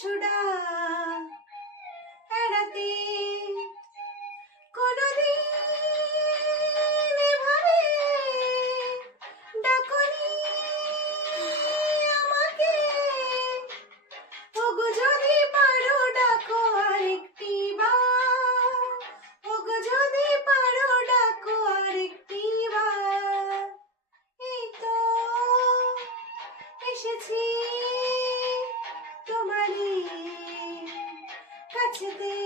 কিছুটা এড়াতে কোনোদিন এভাবে ডাকনি আমাকে। ওগো যদি পারো ডাকো আরেকটি বার, ওগো যদি পারো ডাকো আরেকটি বার। এই তো এসেছি তোমারই কাছেতে।